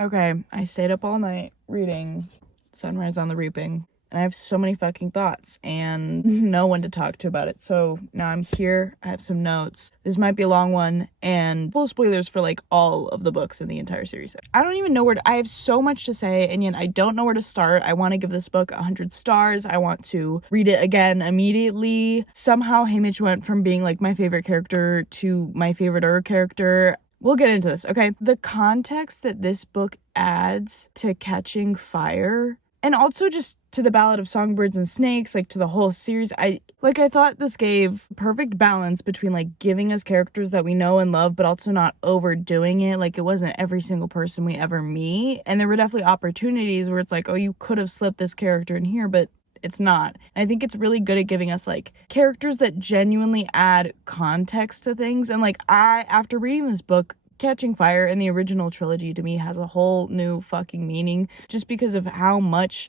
Okay, I stayed up all night reading Sunrise on the Reaping, and I have so many fucking thoughts and no one to talk to about it. So now I'm here. I have some notes. This might be a long one and full spoilers for like all of the books in the entire series. I don't even know I have so much to say, and yet I don't know where to start. I want to give this book 100 stars. I want to read it again immediately. Somehow Haymitch went from being like my favorite character to my favorite character. We'll get into this, okay? The context that this book adds to Catching Fire, and also just to the Ballad of Songbirds and Snakes, like to the whole series, I thought this gave perfect balance between like giving us characters that we know and love, but also not overdoing it. Like it wasn't every single person we ever meet. And there were definitely opportunities where it's like, oh, you could have slipped this character in here, but it's not. And I think it's really good at giving us like characters that genuinely add context to things. And like after reading this book, Catching Fire in the original trilogy to me has a whole new fucking meaning just because of how much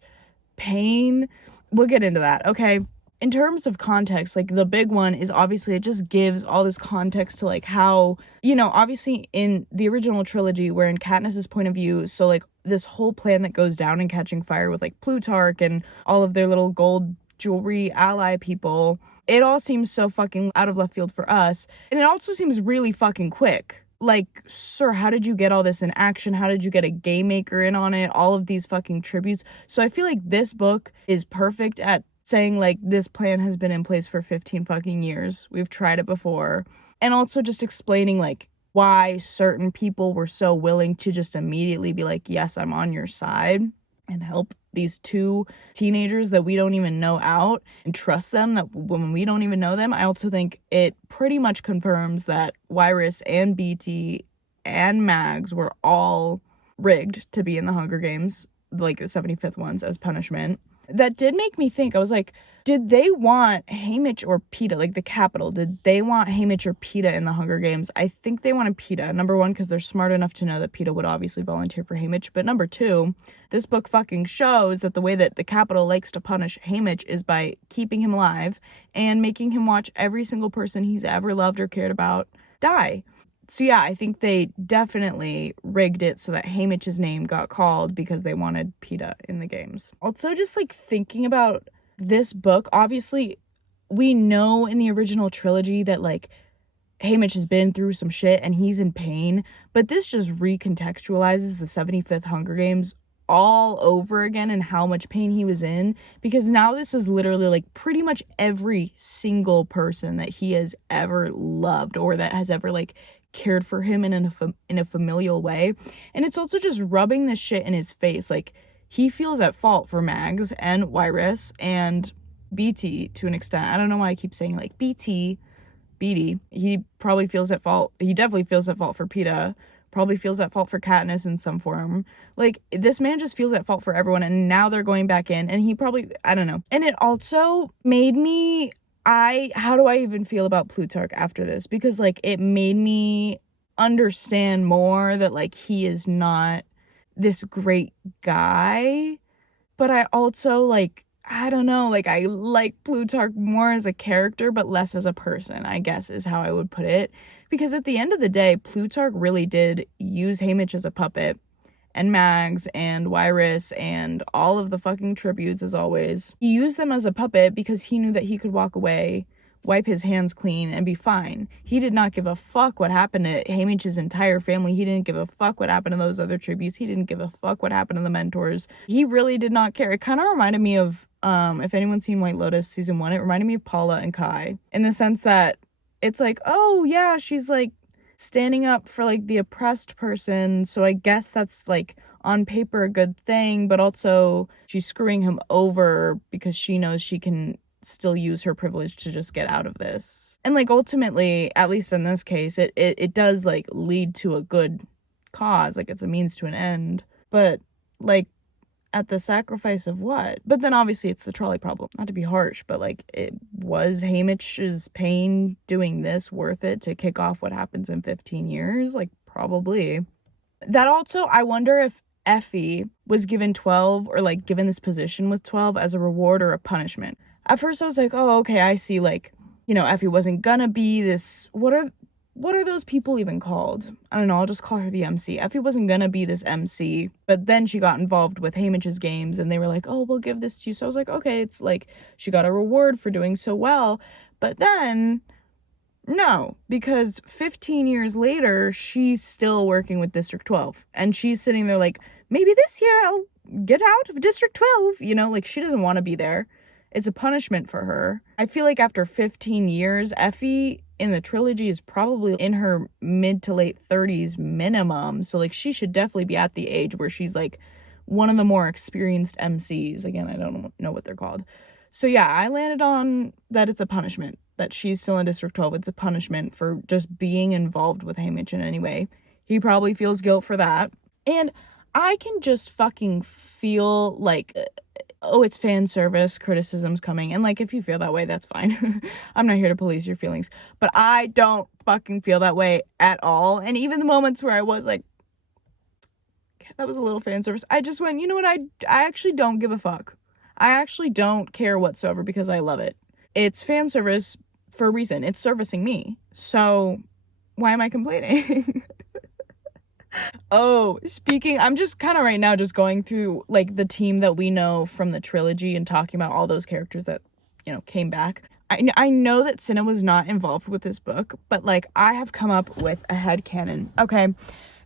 pain. We'll get into that, okay? In terms of context, like the big one is obviously it just gives all this context to like how, you know, obviously in the original trilogy we're in Katniss's point of view, so like this whole plan that goes down in Catching Fire with like Plutarch and all of their little gold jewelry ally people, it all seems so fucking out of left field for us, and it also seems really fucking quick. Like, sir, how did you get all this in action? How did you get a game maker in on it? All of these fucking tributes. So I feel like this book is perfect at saying like this plan has been in place for 15 fucking years. We've tried it before. And also just explaining like why certain people were so willing to just immediately be like, yes, I'm on your side, and help these two teenagers that we don't even know out and trust them that when we don't even know them. I also think it pretty much confirms that Wiress and BT and Mags were all rigged to be in the Hunger Games, like the 75th ones, as punishment. That did make me think. I was like, did they want Haymitch or Peeta, like the Capitol, did they want Haymitch or Peeta in the Hunger Games? I think they wanted Peeta. Number one, because they're smart enough to know that Peeta would obviously volunteer for Haymitch. But number two, this book fucking shows that the way that the Capitol likes to punish Haymitch is by keeping him alive and making him watch every single person he's ever loved or cared about die. So yeah, I think they definitely rigged it so that Haymitch's name got called because they wanted Peeta in the games. Also, just like thinking about this book, obviously we know in the original trilogy that like Haymitch has been through some shit and he's in pain, but this just recontextualizes the 75th Hunger Games all over again and how much pain he was in, because now this is literally like pretty much every single person that he has ever loved or that has ever like cared for him in a familial way. And it's also just rubbing this shit in his face. Like he feels at fault for Mags and Wiress and BT to an extent. I don't know why I keep saying like BT. He probably feels at fault. He definitely feels at fault for Peeta. Probably feels at fault for Katniss in some form. Like this man just feels at fault for everyone, and now they're going back in, and he probably, I don't know. And it also made me, how do I even feel about Plutarch after this? Because like it made me understand more that like he is not this great guy, but I also like, I don't know, like I like Plutarch more as a character but less as a person, I guess is how I would put it. Because at the end of the day, Plutarch really did use Haymitch as a puppet, and Mags and Wiress and all of the fucking tributes as always. He used them as a puppet because he knew that he could walk away, wipe his hands clean, and be fine. He did not give a fuck what happened to Haymitch's entire family. He didn't give a fuck what happened to those other tributes. He didn't give a fuck what happened to the mentors. He really did not care. It kind of reminded me of, if anyone's seen White Lotus season 1, it reminded me of Paula and Kai, in the sense that it's like, oh yeah, she's like standing up for like the oppressed person, so I guess that's like on paper a good thing, but also she's screwing him over because she knows she can still use her privilege to just get out of this. And like ultimately, at least in this case, it does like lead to a good cause, like it's a means to an end, but like at the sacrifice of what? But then obviously it's the trolley problem. Not to be harsh, but like, it was Haymitch's pain doing this worth it to kick off what happens in 15 years? Like, probably. That also, I wonder if Effie was given 12 or like given this position with 12 as a reward or a punishment. At first I was like, oh, okay, I see, like, you know, Effie wasn't gonna be this, what are what are those people even called? I don't know, I'll just call her the MC. Effie wasn't gonna be this MC, but then she got involved with Haymitch's games, and they were like, oh, we'll give this to you. So I was like, okay, it's like she got a reward for doing so well. But then, no, because 15 years later, she's still working with District 12. And she's sitting there like, maybe this year I'll get out of District 12. You know, like, she doesn't want to be there. It's a punishment for her. I feel like after 15 years, Effie in the trilogy is probably in her mid to late 30s minimum. So, like, she should definitely be at the age where she's, like, one of the more experienced MCs. Again, I don't know what they're called. So, yeah, I landed on that it's a punishment. That she's still in District 12. It's a punishment for just being involved with Haymitch in any way. He probably feels guilt for that. And I can just fucking feel like... oh, it's fan service, criticism's coming. And, like, if you feel that way, that's fine. I'm not here to police your feelings. But I don't fucking feel that way at all. And even the moments where I was like, that was a little fan service, I just went, you know what, I actually don't give a fuck. I actually don't care whatsoever because I love it. It's fan service for a reason. It's servicing me. So why am I complaining? Oh, speaking, I'm just kind of right now just going through, like, the team that we know from the trilogy and talking about all those characters that, you know, came back. I know that Cinna was not involved with this book, but, like, I have come up with a headcanon. Okay,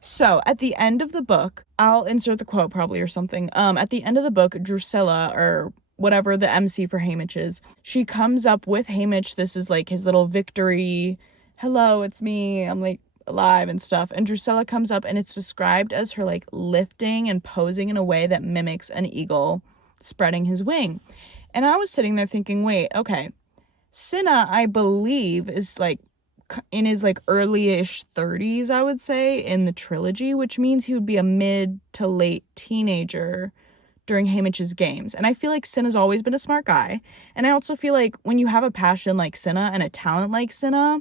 so at the end of the book, I'll insert the quote probably or something. At the end of the book, Drusilla, or whatever the MC for Haymitch is, she comes up with Haymitch. This is, like, his little victory. Hello, it's me. I'm, like, alive and stuff. And Drusilla comes up and it's described as her, like, lifting and posing in a way that mimics an eagle spreading his wing. And I was sitting there thinking, wait, okay, Cinna, I believe, is, like, in his, like, early-ish 30s, I would say, in the trilogy, which means he would be a mid to late teenager during Haymitch's games. And I feel like Cinna's always been a smart guy. And I also feel like when you have a passion like Cinna and a talent like Cinna,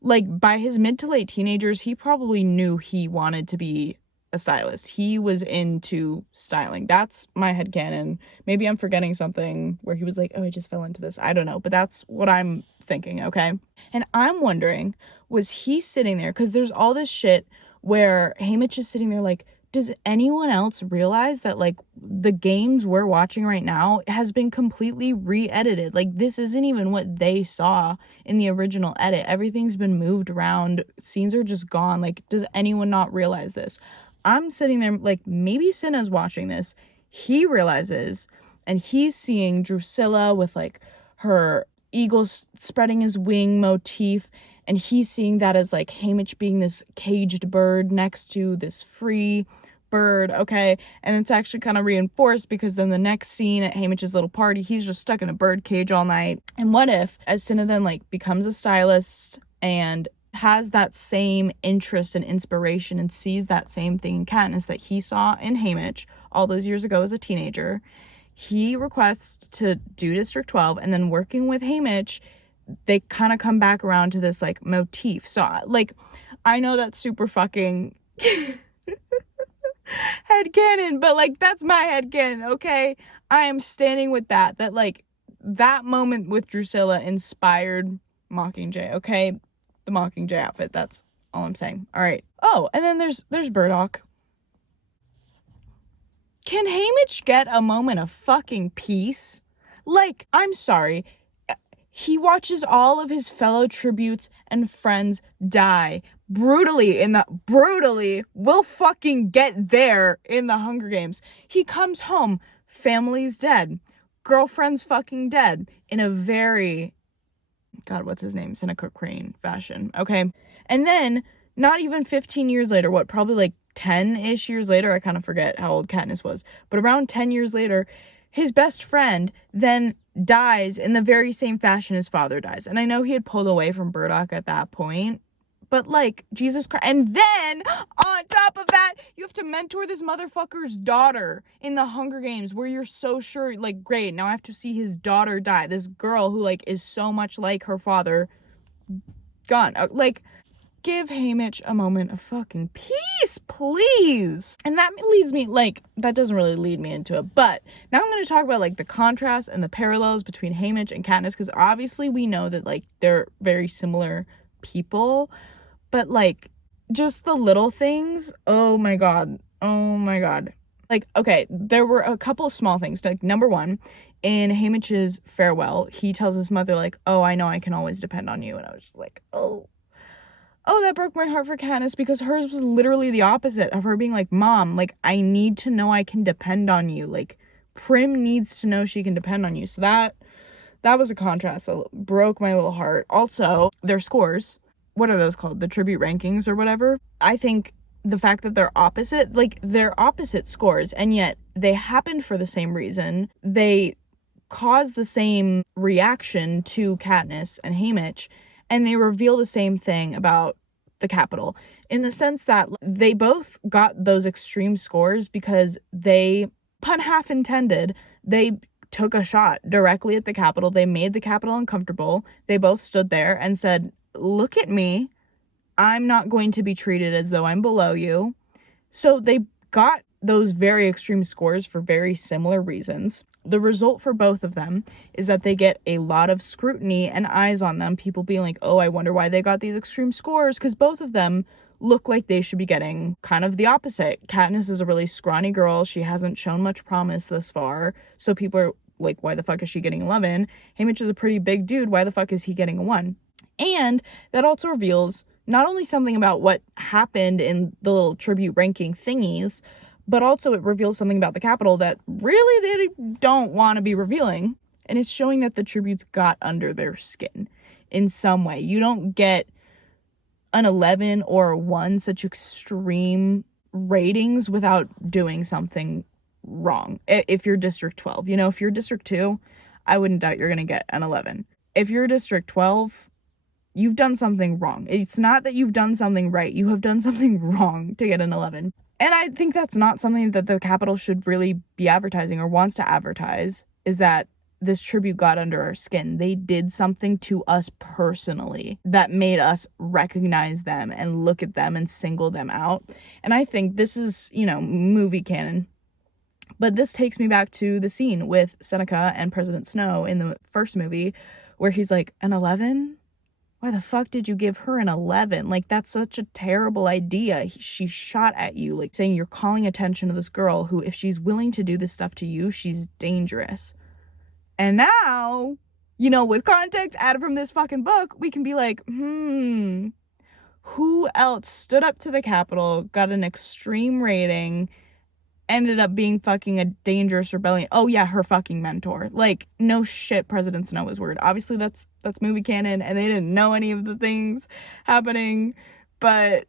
like, by his mid to late teenagers, he probably knew he wanted to be a stylist. He was into styling. That's my headcanon. Maybe I'm forgetting something where he was like, oh, I just fell into this. I don't know. But that's what I'm thinking, okay? And I'm wondering, was he sitting there? Because there's all this shit where Haymitch is sitting there like, does anyone else realize that, like, the games we're watching right now has been completely re-edited? Like, this isn't even what they saw in the original edit. Everything's been moved around. Scenes are just gone. Like, does anyone not realize this? I'm sitting there like, maybe Cinna's watching this. He realizes, and he's seeing Drusilla with, like, her eagle spreading his wing motif, and he's seeing that as, like, Haymitch being this caged bird next to this free bird, okay? And it's actually kind of reinforced because then the next scene at Haymitch's little party, he's just stuck in a bird cage all night. And what if, as Cinna then, like, becomes a stylist and has that same interest and inspiration and sees that same thing in Katniss that he saw in Haymitch all those years ago as a teenager, he requests to do District 12, and then working with Haymitch, they kind of come back around to this, like, motif. So, like, I know that's super fucking headcanon, but, like, that's my headcanon, okay? I am standing with that, like, that moment with Drusilla inspired Mockingjay, okay? The Mockingjay outfit, that's all I'm saying. All right. Oh, and then there's Burdock. Can Haymitch get a moment of fucking peace? Like, I'm sorry. He watches all of his fellow tributes and friends die brutally we'll fucking get there in the Hunger Games. He comes home, family's dead, girlfriend's fucking dead, in a very, God, what's his name? Cinna Crane fashion, okay? And then, not even 15 years later, what, probably like 10-ish years later, I kind of forget how old Katniss was, but around 10 years later, his best friend then dies in the very same fashion his father dies. And I know he had pulled away from Burdock at that point, but, like, Jesus Christ. And then, on top of that, you have to mentor this motherfucker's daughter in the Hunger Games, where you're so sure, like, great, now I have to see his daughter die. This girl who, like, is so much like her father, gone. Like, give Haymitch a moment of fucking peace, please. And that leads me, like, that doesn't really lead me into it, but now I'm going to talk about, like, the contrast and the parallels between Haymitch and Katniss, because obviously we know that, like, they're very similar people, But, like, just the little things, oh my god. Like, okay, there were a couple of small things. Like, number one, in Haymitch's farewell, he tells his mother, like, oh, I know I can always depend on you. And I was just like, oh, that broke my heart for Katniss, because hers was literally the opposite of her being like, Mom, like, I need to know I can depend on you. Like, Prim needs to know she can depend on you. So that was a contrast that broke my little heart. Also, their scores, what are those called? The tribute rankings or whatever? I think the fact that they're opposite scores, and yet they happened for the same reason. They caused the same reaction to Katniss and Haymitch, and they reveal the same thing about the Capitol, in the sense that they both got those extreme scores because they, pun half intended, they took a shot directly at the Capitol. They made the Capitol uncomfortable. They both stood there and said, look at me. I'm not going to be treated as though I'm below you. So they got those very extreme scores for very similar reasons. The result for both of them is that they get a lot of scrutiny and eyes on them. People being like, oh, I wonder why they got these extreme scores, because both of them look like they should be getting kind of the opposite. Katniss is a really scrawny girl. She hasn't shown much promise thus far. So people are like, why the fuck is she getting 11? Haymitch is a pretty big dude. Why the fuck is he getting a 1? And that also reveals not only something about what happened in the little tribute ranking thingies, but also it reveals something about the Capitol that really they don't want to be revealing. And it's showing that the tributes got under their skin in some way. You don't get an 11 or a 1 such extreme ratings without doing something wrong. If you're District 12, you know, if you're District 2, I wouldn't doubt you're going to get an 11. If you're District 12, you've done something wrong. It's not that you've done something right. You have done something wrong to get an 11. And I think that's not something that the Capitol should really be advertising or wants to advertise, is that this tribute got under our skin. They did something to us personally that made us recognize them and look at them and single them out. And I think this is, you know, movie canon. But this takes me back to the scene with Seneca and President Snow in the first movie, where he's like, an 11? Why the fuck did you give her an 11? Like, that's such a terrible idea. She shot at you, like, saying you're calling attention to this girl who, if she's willing to do this stuff to you, she's dangerous. And now, you know, with context added from this fucking book, we can be like, who else stood up to the Capitol, got an extreme rating, ended up being fucking a dangerous rebellion? Oh yeah, her fucking mentor. Like, no shit, President Snow is weird. Obviously that's movie canon and they didn't know any of the things happening, but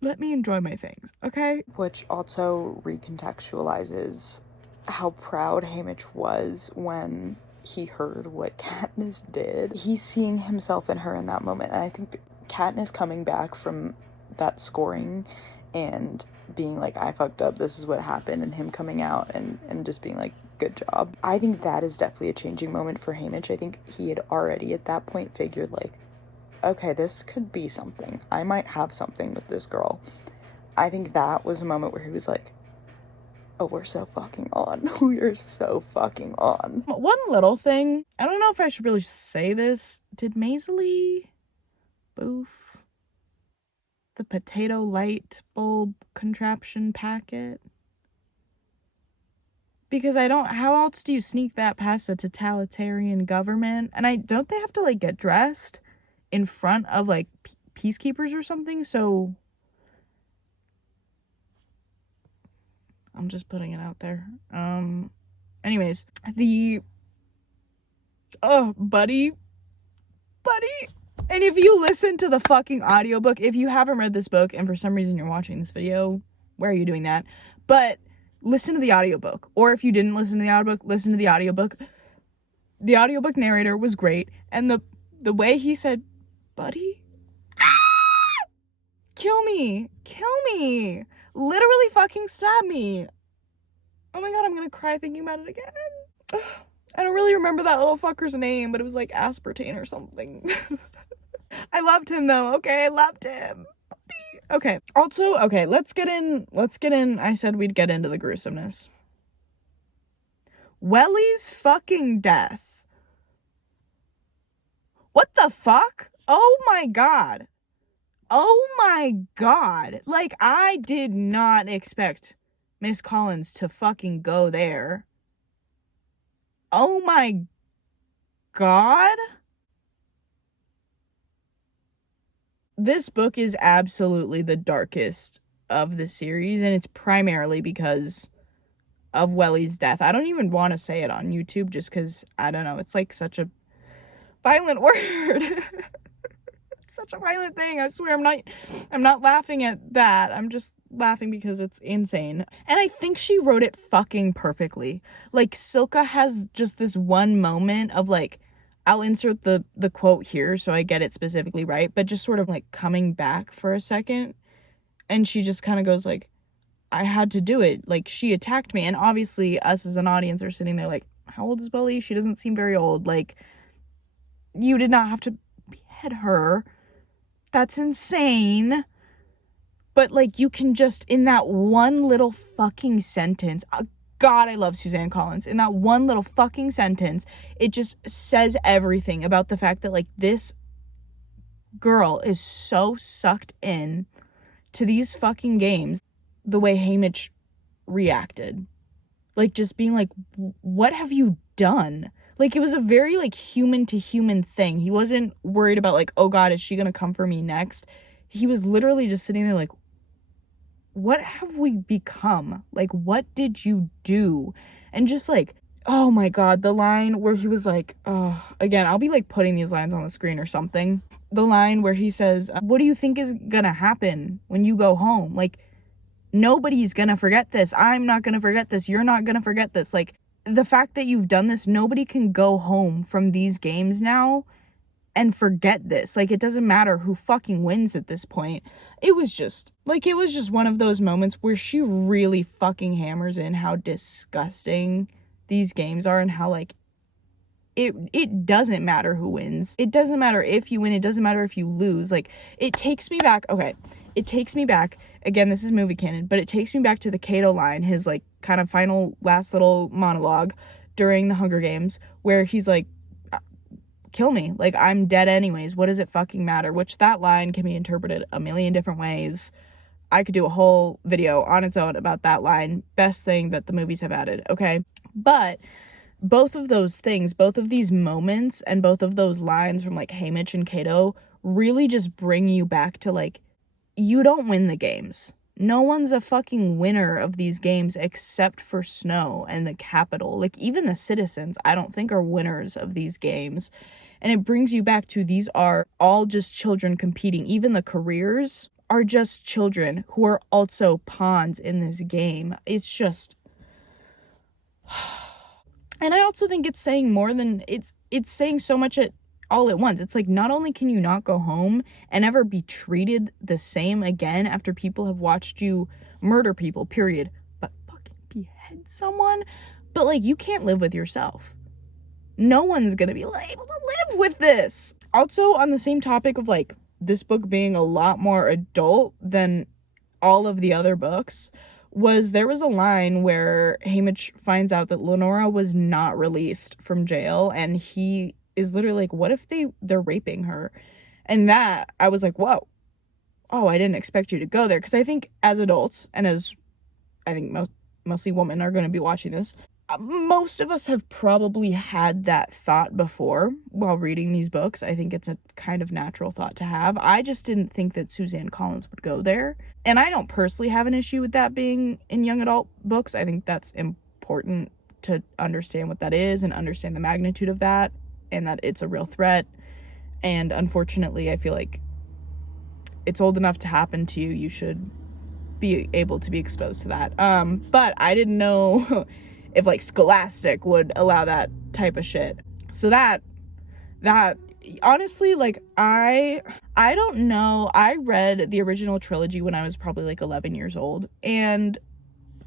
let me enjoy my things, okay? Which also recontextualizes how proud Haymitch was when he heard what Katniss did. He's seeing himself in her in that moment, and I think Katniss coming back from that scoring and being like, I fucked up, this is what happened, and him coming out and just being like, good job. I think that is definitely a changing moment for Haymitch. I think he had already at that point figured, like, okay, this could be something. I might have something with this girl. I think that was a moment where he was like, oh, we're so fucking on. We are so fucking on. One little thing, I don't know if I should really say this. Did Maysilee boof the potato light bulb contraption packet? Because how else do you sneak that past a totalitarian government? And don't they have to, like, get dressed in front of, like, peacekeepers or something? So I'm just putting it out there. Anyways, buddy. And if you listen to the fucking audiobook, if you haven't read this book and for some reason you're watching this video, why are you doing that? But listen to the audiobook. Or if you didn't listen to the audiobook, listen to the audiobook. The audiobook narrator was great. And the way he said, buddy, kill me, literally fucking stab me. Oh my god, I'm gonna cry thinking about it again. I don't really remember that little fucker's name, but it was like aspartame or something. I loved him though, okay? I loved him. Okay, also, okay, let's get in. I said we'd get into the gruesomeness. Wellie's fucking death. What the fuck? Oh my god. Oh my God. Like, I did not expect Miss Collins to fucking go there. Oh my God. This book is absolutely the darkest of the series, and it's primarily because of Wellie's death. I don't even want to say it on YouTube just because, I don't know, it's like such a violent word. Such a violent thing. I swear I'm not laughing at that. I'm just laughing because it's insane. And I think she wrote it fucking perfectly. Like, Silka has just this one moment of like, I'll insert the quote here so I get it specifically right, but just sort of like coming back for a second, and she just kind of goes like, I had to do it. Like, she attacked me. And obviously us as an audience are sitting there like, how old is Wellie? She doesn't seem very old. Like, you did not have to behead her. That's insane. But, like, you can just, in that one little fucking sentence, God, I love Suzanne Collins. In that one little fucking sentence, it just says everything about the fact that, like, this girl is so sucked in to these fucking games. The way Haymitch reacted. Like, just being like, what have you done? Like, it was a very, like, human-to-human thing. He wasn't worried about, like, oh, God, is she gonna come for me next? He was literally just sitting there like, what have we become? Like, what did you do? And just, like, oh, my God, the line where he was like, oh, again, I'll be, like, putting these lines on the screen or something. The line where he says, what do you think is gonna happen when you go home? Like, nobody's gonna forget this. I'm not gonna forget this. You're not gonna forget this. Like, the fact that you've done this, nobody can go home from these games now and forget this. Like, it doesn't matter who fucking wins at this point. It was just one of those moments where she really fucking hammers in how disgusting these games are, and how, like, it doesn't matter who wins. It doesn't matter if you win. It doesn't matter if you lose. Like, it takes me back. Okay. It takes me back. Again, this is movie canon, but it takes me back to the Cato line, his, like, kind of final last little monologue during the Hunger Games, where he's like, kill me. Like, I'm dead anyways. What does it fucking matter? Which that line can be interpreted a million different ways. I could do a whole video on its own about that line. Best thing that the movies have added. Okay. But both of those things, both of these moments, and both of those lines from, like, Haymitch and Cato really just bring you back to, like, you don't win the games. No one's a fucking winner of these games except for Snow and the Capitol. Like, even the citizens, I don't think, are winners of these games. And it brings you back to, these are all just children competing. Even the careers are just children who are also pawns in this game. It's just... And I also think it's saying more than... It's saying so much all at once. It's like, not only can you not go home and ever be treated the same again after people have watched you murder people, period, but fucking behead someone, but, like, you can't live with yourself. No one's gonna be able to live with this. Also, on the same topic of, like, this book being a lot more adult than all of the other books, there was a line where Haymitch finds out that Lenora was not released from jail, and he is literally like, what if they're raping her? And that, I was like, whoa. Oh, I didn't expect you to go there. Because I think as adults, and as I think mostly women are going to be watching this, most of us have probably had that thought before while reading these books. I think it's a kind of natural thought to have. I just didn't think that Suzanne Collins would go there. And I don't personally have an issue with that being in young adult books. I think that's important to understand what that is and understand the magnitude of that, and that it's a real threat. And unfortunately, I feel like it's old enough to happen to you. You should be able to be exposed to that. But I didn't know if, like, Scholastic would allow that type of shit. So that honestly, like, I don't know. I read the original trilogy when I was probably, like, 11 years old, and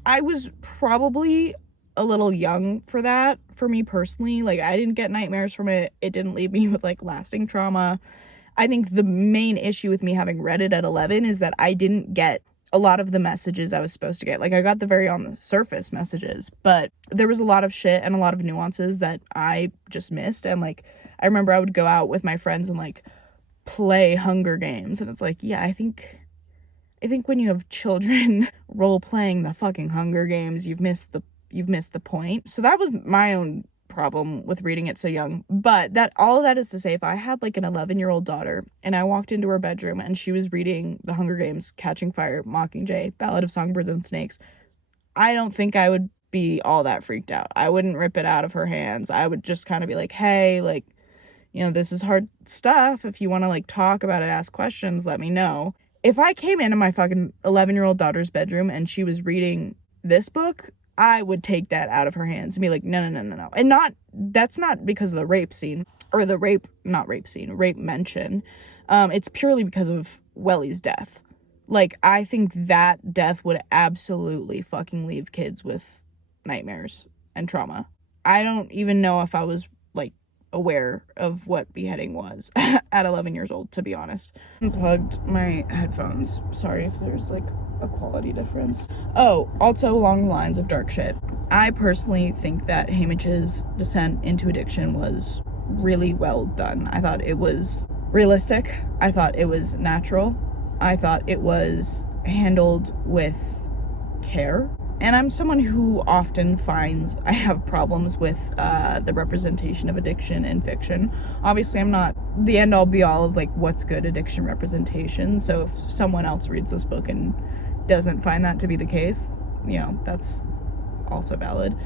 I was probably a little young for that, for me personally. Like, I didn't get nightmares from it. It didn't leave me with, like, lasting trauma. I think the main issue with me having read it at 11 is that I didn't get a lot of the messages I was supposed to get. Like, I got the very on the surface messages, but there was a lot of shit and a lot of nuances that I just missed. And, like, I remember I would go out with my friends and, like, play Hunger Games. And it's like, yeah, I think when you have children role playing the fucking Hunger Games, you've missed the point. So that was my own problem with reading it so young. But that all of that is to say, if I had like an 11-year-old daughter and I walked into her bedroom and she was reading The Hunger Games, Catching Fire, Mockingjay, Ballad of Songbirds and Snakes, I don't think I would be all that freaked out. I wouldn't rip it out of her hands. I would just kind of be like, hey, like, you know, this is hard stuff. If you want to like talk about it, ask questions, let me know. If I came into my fucking 11-year-old daughter's bedroom and she was reading this book, I would take that out of her hands and be like, no. And that's not because of the rape scene, or the rape mention. It's purely because of Wellie's death. Like, I think that death would absolutely fucking leave kids with nightmares and trauma. I don't even know if I was, like, aware of what beheading was at 11 years old, to be honest. Unplugged my headphones. Sorry if there's, like, a quality difference. Oh, also along the lines of dark shit, I personally think that Haymitch's descent into addiction was really well done. I thought it was realistic. I thought it was natural. I thought it was handled with care. And I'm someone who often finds I have problems with the representation of addiction in fiction. Obviously, I'm not the end-all be-all of, like, what's good addiction representation. So if someone else reads this book and doesn't find that to be the case, you know, that's also valid.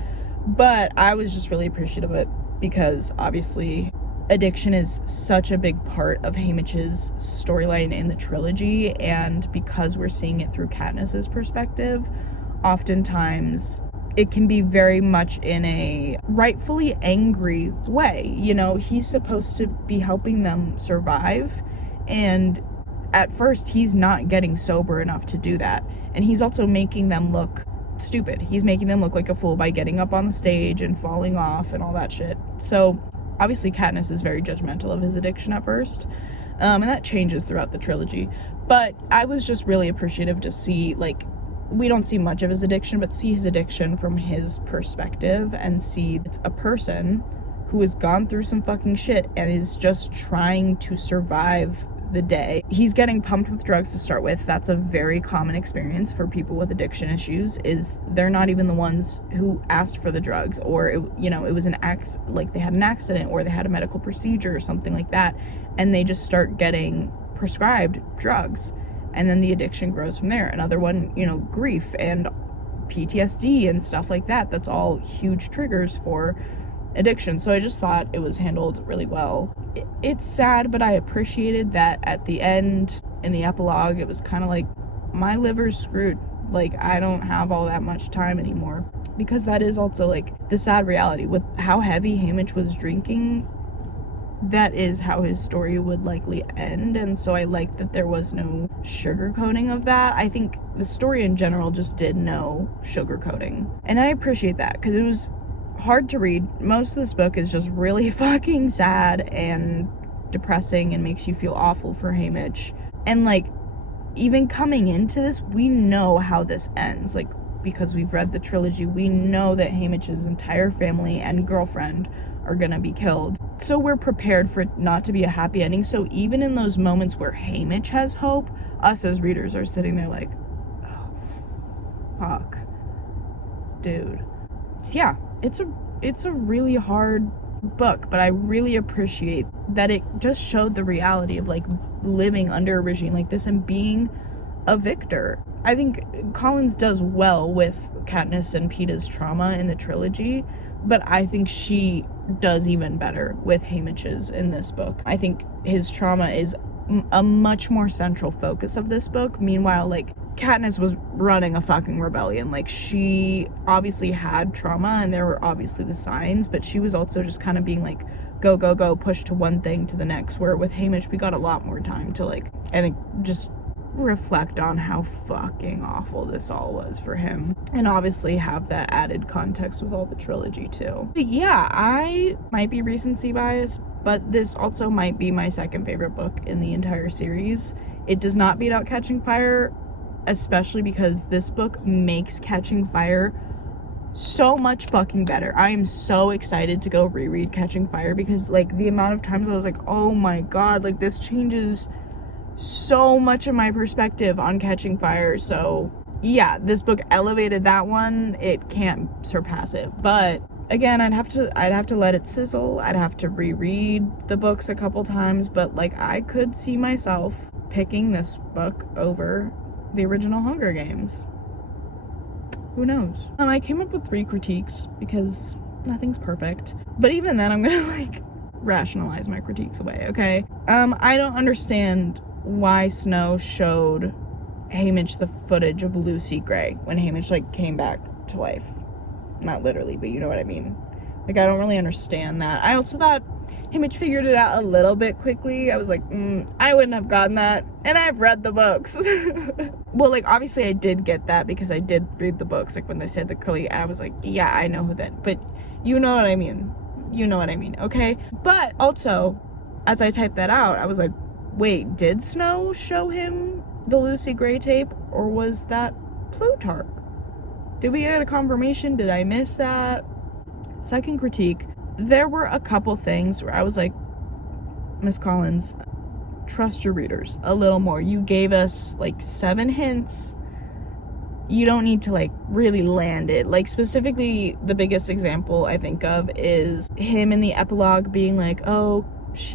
But I was just really appreciative of it because, obviously, addiction is such a big part of Haymitch's storyline in the trilogy, and because we're seeing it through Katniss's perspective, oftentimes it can be very much in a rightfully angry way. You know, he's supposed to be helping them survive, and at first he's not getting sober enough to do that, and he's also making them look stupid. He's making them look like a fool by getting up on the stage and falling off and all that shit. So obviously Katniss is very judgmental of his addiction at first, and that changes throughout the trilogy. But I was just really appreciative to see, like, we don't see much of his addiction, but see his addiction from his perspective and see it's a person who has gone through some fucking shit and is just trying to survive the day. He's getting pumped with drugs to start with. That's a very common experience for people with addiction issues, is they're not even the ones who asked for the drugs, or it was like they had an accident or they had a medical procedure or something like that, and they just start getting prescribed drugs, and then the addiction grows from there. Another one, grief and PTSD and stuff like that. That's all huge triggers for addiction. So I just thought it was handled really well. It's sad, but I appreciated that at the end, in the epilogue, it was kind of like, my liver's screwed. Like, I don't have all that much time anymore. Because that is also, like, the sad reality. With how heavy Haymitch was drinking, that is how his story would likely end. And so I liked that there was no sugarcoating of that. I think the story in general just did no sugarcoating. And I appreciate that, because it was hard to read. Most of this book is just really fucking sad and depressing and makes you feel awful for Haymitch. And, like, even coming into this, we know how this ends. Like, because we've read the trilogy, we know that Haymitch's entire family and girlfriend are gonna be killed. So we're prepared for it not to be a happy ending. So even in those moments where Haymitch has hope, us as readers are sitting there like, oh, fuck, dude. So yeah, it's a really hard book, but I really appreciate that it just showed the reality of, like, living under a regime like this and being a victor. I think Collins does well with Katniss and Peeta's trauma in the trilogy, but I think she does even better with Haymitch's in this book. I think his trauma is a much more central focus of this book. Meanwhile, like, Katniss was running a fucking rebellion. Like, she obviously had trauma and there were obviously the signs, but she was also just kind of being like, go, go, go, push to one thing to the next, where with Haymitch we got a lot more time to, like, I think, just reflect on how fucking awful this all was for him, and obviously have that added context with all the trilogy too. But yeah, I might be recency biased, but this also might be my second favorite book in the entire series. It does not beat out Catching Fire, especially because this book makes Catching Fire so much fucking better. I am so excited to go reread Catching Fire because, like, the amount of times I was like, oh my god, like, this changes so much of my perspective on Catching Fire. So yeah, this book elevated that one. It can't surpass it. But again, I'd have to let it sizzle. I'd have to reread the books a couple times, but like, I could see myself picking this book over the original Hunger Games. Who knows? And I came up with 3 critiques because nothing's perfect. But even then, I'm gonna like rationalize my critiques away, okay? I don't understand why Snow showed Haymitch the footage of Lucy Gray when Haymitch like came back to life. Not literally, but you know what I mean. Like, I don't really understand that. I also thought Haymitch figured it out a little bit quickly. I was like, I wouldn't have gotten that. And I've read the books. Well, like, obviously I did get that because I did read the books. Like, when they said the curly, I was like, yeah, I know who that. But you know what I mean. You know what I mean, okay? But also, as I typed that out, I was like, wait, did Snow show him the Lucy Gray tape? Or was that Plutarch? Did we get a confirmation? Did I miss that? Second critique, there were a couple things where I was like, Miss Collins, trust your readers a little more. You gave us like 7 hints. You don't need to like really land it. Like, specifically, the biggest example I think of is him in the epilogue being like, oh, this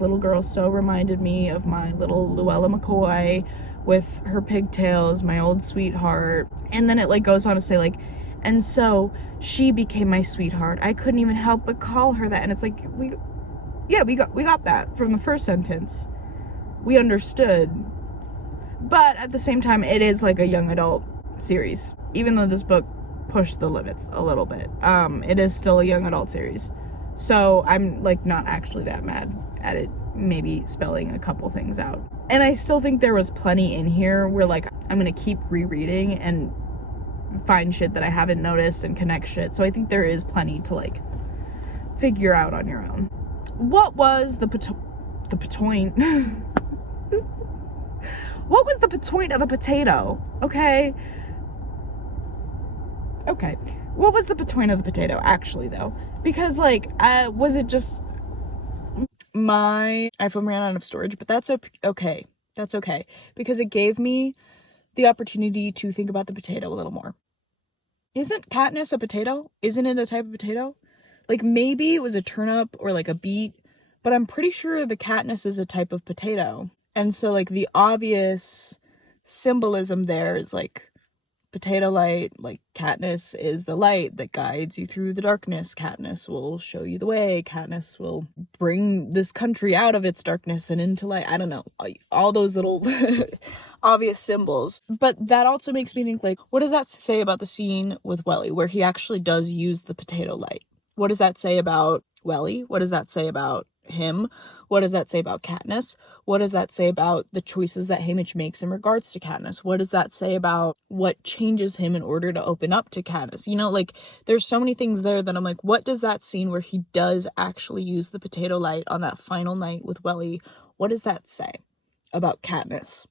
little girl so reminded me of my little Luella McCoy with her pigtails, my old sweetheart. And then it like goes on to say like, and so she became my sweetheart. I couldn't even help but call her that. And it's like, we got that from the first sentence. We understood. But at the same time, it is like a young adult series. Even though this book pushed the limits a little bit, it is still a young adult series. So I'm like not actually that mad at it maybe spelling a couple things out. And I still think there was plenty in here where like I'm gonna keep rereading and find shit that I haven't noticed and connect shit. So I think there is plenty to like figure out on your own. What was the Potoint? What was the Potoint of the potato? Okay. What was the Potoint of the potato actually though? Because like, was it just my iPhone ran out of storage? But that's okay. That's okay. Because it gave me the opportunity to think about the potato a little more. Isn't Katniss a potato? Isn't it a type of potato? Like, maybe it was a turnip or like a beet, but I'm pretty sure the Katniss is a type of potato. And so like the obvious symbolism there is like potato light, like Katniss is the light that guides you through the darkness. Katniss will show you the way. Katniss will bring this country out of its darkness and into light. I don't know. All those little obvious symbols. But that also makes me think like, what does that say about the scene with Wellie where he actually does use the potato light? What does that say about Wellie? What does that say about him? What does that say about Katniss? What does that say about the choices that Haymitch makes in regards to Katniss? What does that say about what changes him in order to open up to Katniss? You know, like, there's so many things there that I'm like, what does that scene where he does actually use the potato light on that final night with Wellie, what does that say about Katniss?